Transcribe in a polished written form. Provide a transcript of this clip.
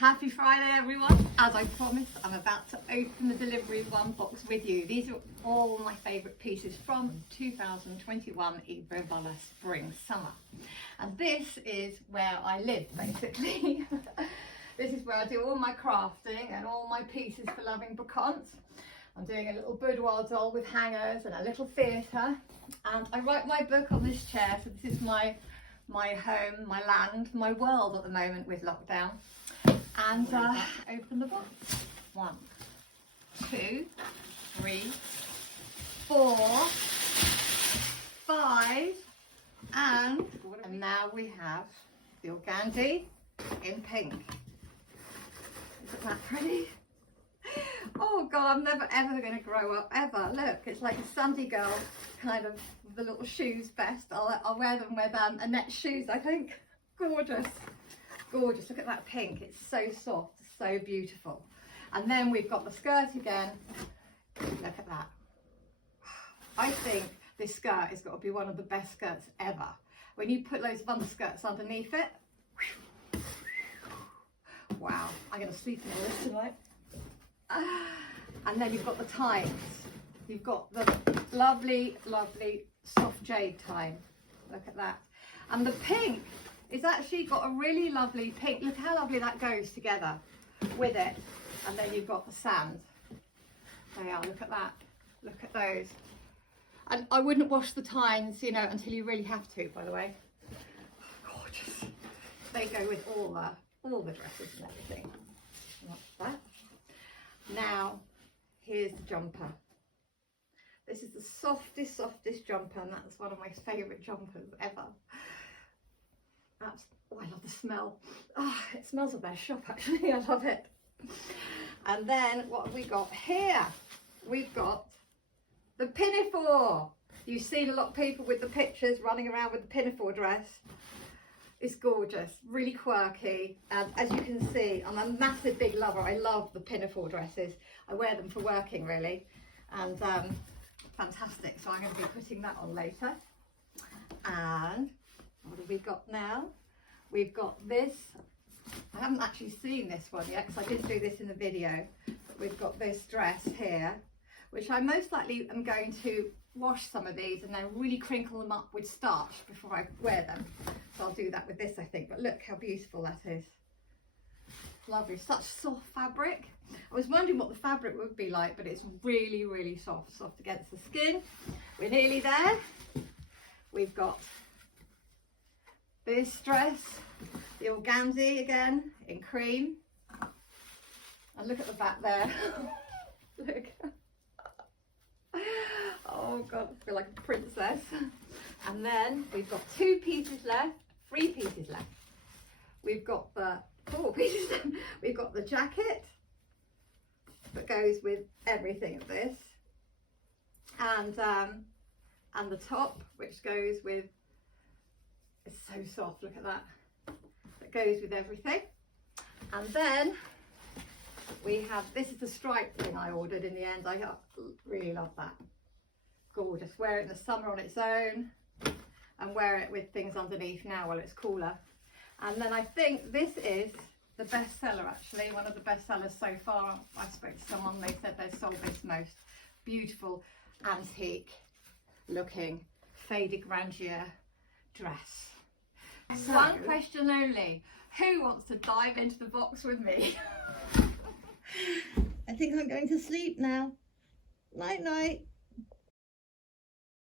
Happy Friday everyone. As I promised, I'm about to open the delivery one box with you. These are all my favourite pieces from 2021 either Walla spring summer. And this is where I live basically. This is where I do all my crafting and all my pieces for loving brocantes. I'm doing a little boudoir doll with hangers and a little theatre, and I write my book on this chair. So this is my home, my land, my world at the moment with lockdown. And open the box. 1, 2, 3, 4, 5, and now we have the organdy in pink. Isn't that pretty? Oh God, I'm never ever going to grow up ever. Look, it's like a Sunday girl kind of with the little shoes best. I'll wear them with Annette's shoes, I think. Gorgeous. Gorgeous. Look at that pink. It's so soft, so beautiful. And then we've got the skirt again. Look at that. I think this skirt has got to be one of the best skirts ever. When you put loads of underskirts underneath it. Wow, I'm going to sleep in all this tonight. And then you've got the times. You've got the lovely, lovely soft jade time. Look at that. And the pink. It's actually got a really lovely pink. Look how lovely that goes together with it. And then you've got the sand. There you are, look at that. Look at those. And I wouldn't wash the tines, you know, until you really have to, by the way. Gorgeous. They go with all the dresses and everything. That's that. Now, here's the jumper. This is the softest, softest jumper, and that's one of my favourite jumpers ever. Oh, I love the smell. Oh, it smells of their shop actually. I love it. And then what have we got here? We've got the pinafore. You've seen a lot of people with the pictures running around with the pinafore dress. It's gorgeous, really quirky. And as you can see, I'm a massive big lover. I love the pinafore dresses. I wear them for working really. And fantastic. So I'm going to be putting that on later. And what have we got now? We've got this. I haven't actually seen this one yet because I didn't do this in the video. But we've got this dress here, which I most likely am going to wash some of these and then really crinkle them up with starch before I wear them. So I'll do that with this, I think. But look how beautiful that is. Lovely, such soft fabric. I was wondering what the fabric would be like, but it's really, really soft against the skin. We're nearly there. We've got this dress, the organdy again in cream, and look at the back there. Look. Oh God, I feel like a princess. And then we've got 2 pieces left, 3 pieces left. We've got the 4 pieces left. We've got the jacket that goes with everything of this, and the top, which goes with, it's so soft, look at that, that goes with everything. And then we have, this is the stripe thing I ordered in the end. I really love that. Gorgeous. Wear it in the summer on its own and wear it with things underneath now while it's cooler. And then I think this is the best seller actually, one of the best sellers so far. I spoke to someone, they said they sold this most. Beautiful antique looking faded grandeur dress. So, one question only. Who wants to dive into the box with me? I think I'm going to sleep now. Night night.